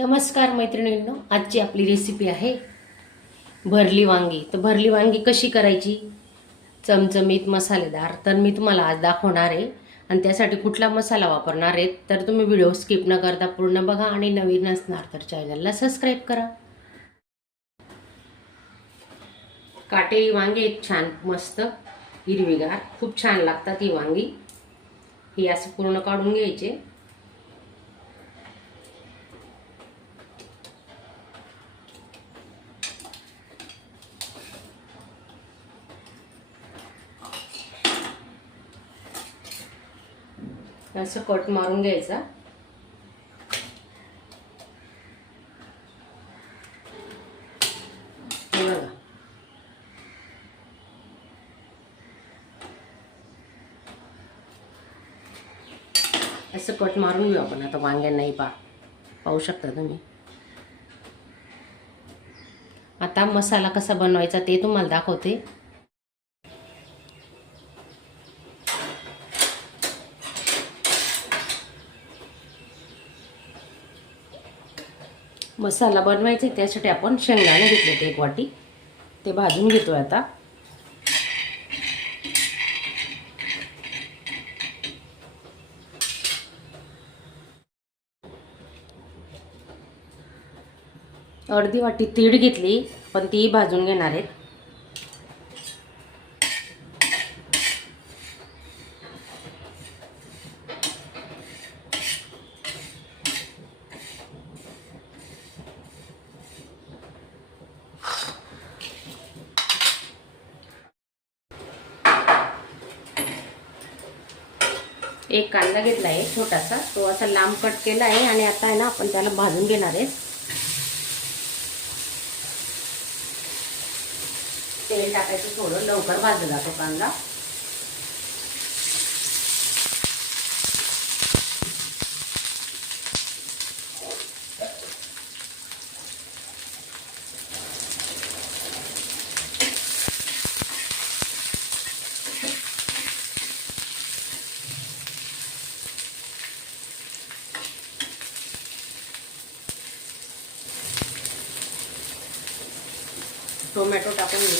नमस्कार मैत्रिणींनो, आजची आपली रेसिपी आहे भरली वांगी. तर भरली वांगी कशी करायची चमचमीत मसालेदार तर मी तुम्हाला आज दाखवणार आहे. आणि त्यासाठी कुठला मसाला वापरणार आहे तर तुम्ही व्हिडिओ स्किप न करता पूर्ण बघा आणि नवीन असणार तर चॅनलला सबस्क्राईब करा. काटेरी वांगी एक छान मस्त हिरवीगार खूप छान लागतात ही वांगी. ही असे पूर्ण काढून घ्यायचे. असं कट मारून घ्यायचा. बघा असं कट मारून घेऊ आपण. आता वांग्यांनाही पाहू शकता तुम्ही. आता मसाला कसा बनवायचा ते तुम्हाला दाखवते. मसाला बनवायचे त्यासाठी आपण शेंगदाणे घेतले ते 1 वाटी. ते भाजून घेतोय आता. अर्धी वाटी तीळ घेतली पण ती भाजून घेणार आहेत. एक कांदा घेतला आहे छोटासा, तो असा लांब कट केला आहे आणि आता आहे ना आपण त्याला भाजून घेणार आहे. तेल टाकायचं, थोडं लवकर भाजला जातो कांदा. टोमॅटो टाकून घेऊ.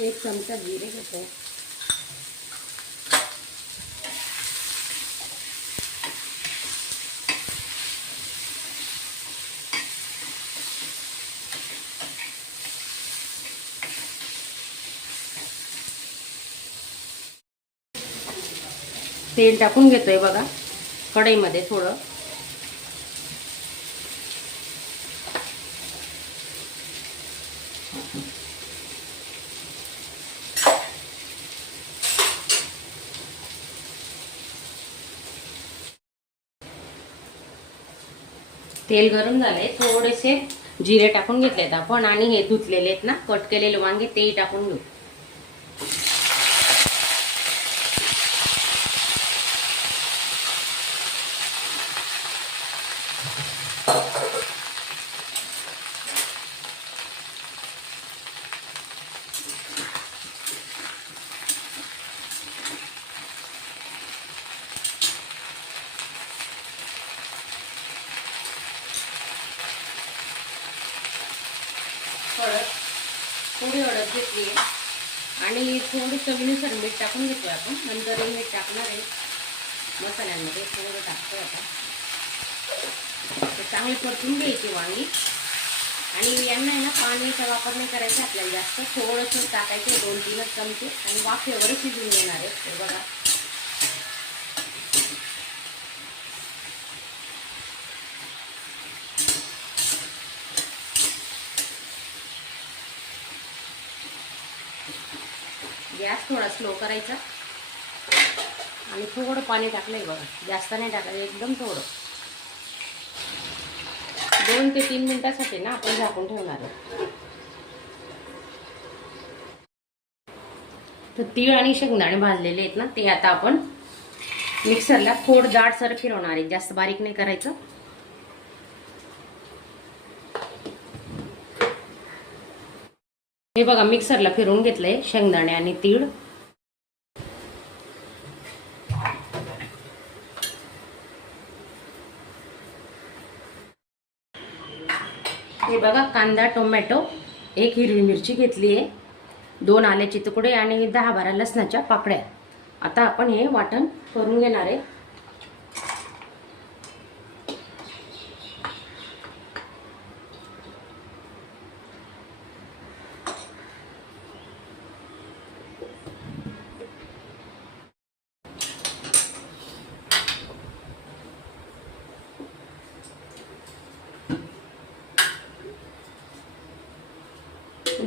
एक चमचा जिरे घेतो. तेल टाकून घेतोय बघा कढईमध्ये थोडं. तेल गरम झालंय, थोडेसे जिरे टाकून घेतलेत आपण आणि हे धुतलेले आहेत ना कट केलेले वांगे तेही टाकून घेऊ. थोडी हळद घेतली आहे आणि थोडी चवीनुसार मीठ टाकून घेतोय आपण. नंतर मीठ टाकणार आहे मसाल्यांमध्ये. थोडं टाकतोय आता. चांगली परतून घ्यायची वांगी. आणि यांना आहे ना पाण्याचा वापर नाही करायचा आपल्याला जास्त, थोडंसं टाकायचं 2-3 चमचे आणि वाफेवर शिजून घेणार आहे. हे बघा गॅस थोडा स्लो करायचा आणि थोडं पाणी टाकलंय बघा, जास्त नाही टाकायचं, एकदम थोडं. 2 ते 3 मिनिटासाठी ना आपण झाकून ठेवणार आहे. तर तीळ आणि शेंगदाणे भाजलेले आहेत ना, ते आता आपण मिक्सरला थोडं जाडसर फिरवणार आहे, जास्त बारीक नाही करायचं. हे बघा मिक्सरला फिरवून घेतलंय शेंगदाणे आणि तीळ. हे बघा कांदा, टोमॅटो, 1 हिरवी मिरची घेतली आहे, 2 आल्याचे तुकडे आणि 10-12 लसणाच्या पाकळ्या. आता आपण हे वाटण करून घेणार आहे.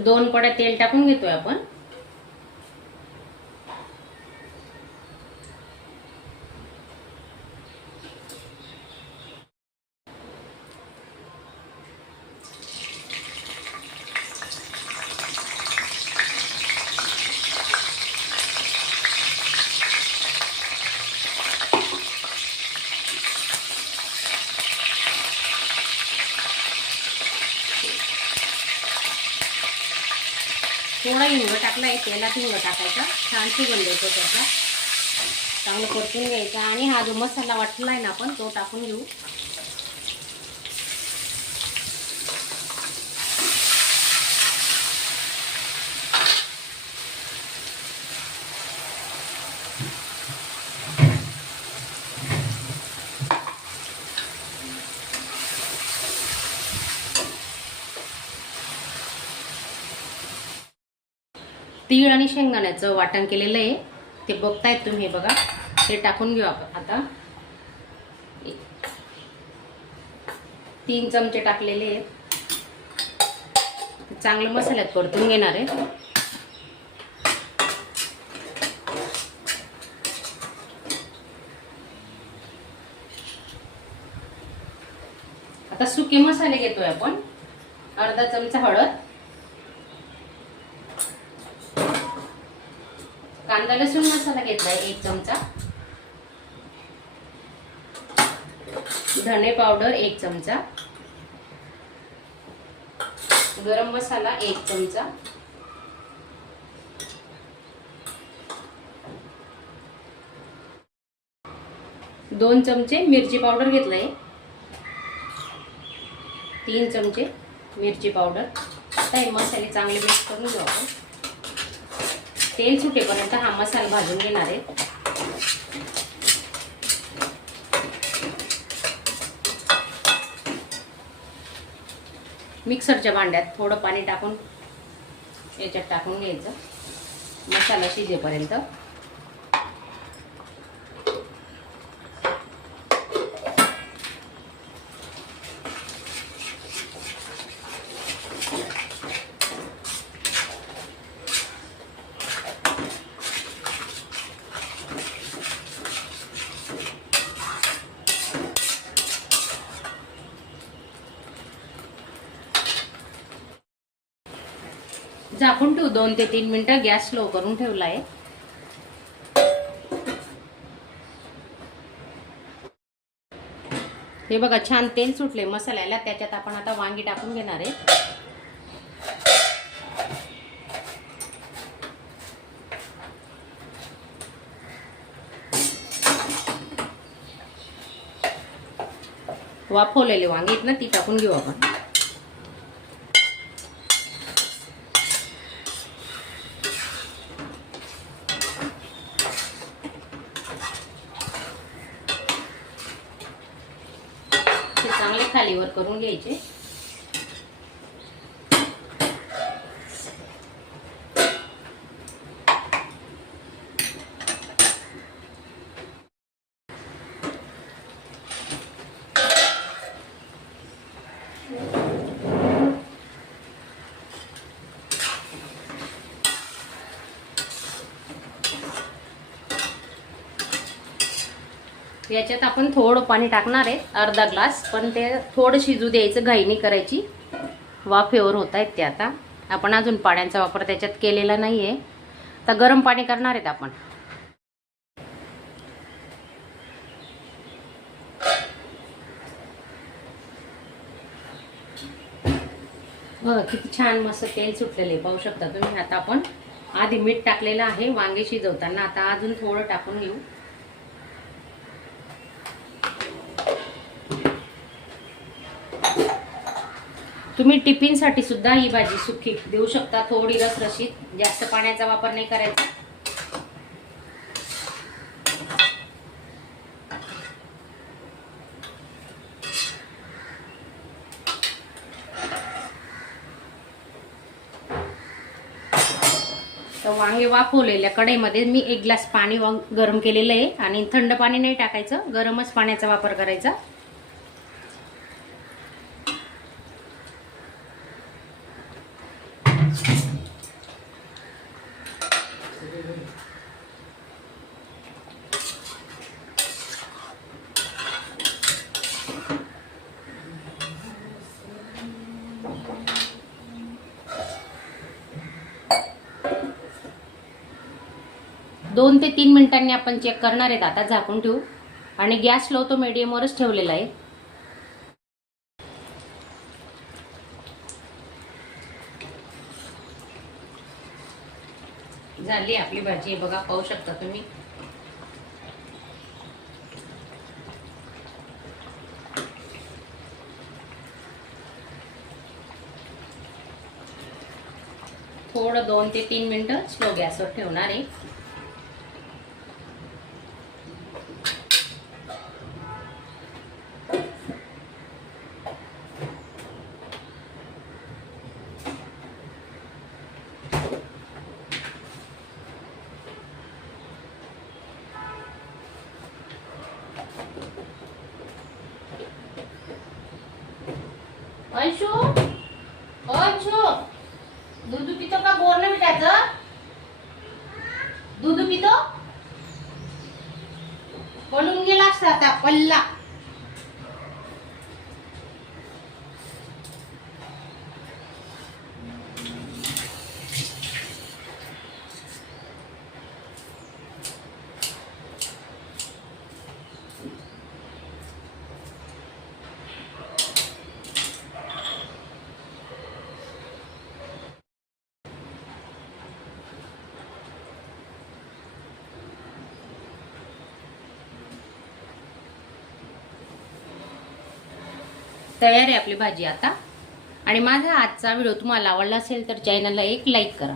दोन पड्या तेल टाकून घेतोय आपण. थोडा हिंग टाकलाय, तेलात हिंग टाकायचा, छान सुगंध येतो त्याचा. चांगलं परतून घ्यायचा आणि हा जो मसाला वाटलाय ना आपण तो टाकून घेऊ. तीळ आणि शेंगदाण्याचं वाटण केलेलं आहे ते बघतायत तुम्ही. बघा ते टाकून घेऊ आपण आता. 3 चमचे टाकलेले आहेत. चांगलं मसाल्यात परतून घेणार आहे. आता सुके मसाले घेतोय आपण. अर्धा चमचा हळद, कांदा लसूण मसाला घेतलाय 1 चमचा, धने पावडर 1 चमचा, गरम मसाला 1 चमचा, दोन चमचे मिरची पावडर घेतलाय, 3 चमचे मिरची पावडर. आता हे मसाले चांगले मिक्स करून घेऊ आपण. तेल सुटेपर्यंत हा मसाला भाजून घेणार आहे. मिक्सरच्या भांड्यात थोडं पाणी टाकून याच्यात टाकून घ्यायचं मसाला शिजेपर्यंत. झाकून ठेवू 2 ते 3 मिनिटं. गॅस स्लो करून ठेवला आहे. हे बघा छान तेल सुटले मसाल्याला. त्याच्यात आपण आता वांगी टाकून घेणार आहे. वाफवलेले वांगी आहेत ना ती टाकून घेऊ आपण. चांगले खालीवर करून घ्यायचे. याच्यात आपण थोडं पाणी टाकणार आहे, अर्धा ग्लास, पण ते थोडं शिजू द्यायचं, घाई नाही करायची. वाफेवर होत आहेत ते. आता आपण अजून पाण्याचा वापर त्याच्यात केलेला नाही आहे. आता गरम पाणी करणार आहेत आपण. बघा किती छान मस्त तेल सुटलेले पाहू शकता तुम्ही. आता आपण आधी मीठ टाकलेलं आहे वांगे शिजवताना, आता अजून थोडं टाकून घेऊ. तुम्ही टिफिनसाठी सुद्धा ही भाजी सुकी देऊ शकता, थोडी रसरशीत, जास्त पाण्याचा वापर नाही करायचा. तर वांगे वाफवलेल्या कढईमध्ये मी 1 ग्लास पाणी गरम केलेलं आहे, आणि थंड पाणी नाही टाकायचं, गरमच पाण्याचा वापर करायचा. दोन ते 3 मिनिटांनी आपण चेक करणार आहेत. आता झाकून ठेवू, आणि गॅस लो तो मीडियमवरच ठेवलेला आहे. झाली आपली भाजी, बघा पाहू शकता तुम्ही. थोडं 2 ते 3 मिनिटं स्लो गॅसवर ठेवणार आहे. अंशू, अंशू, दूध पितो का? बोरनं मिठाचं दूध पितो? पळून गेला असता आता, पल्ला. तयार आहे आपली भाजी आता. आणि माझा आजचा व्हिडिओ तुम्हाला आवडला असेल तर चॅनलला एक लाईक करा.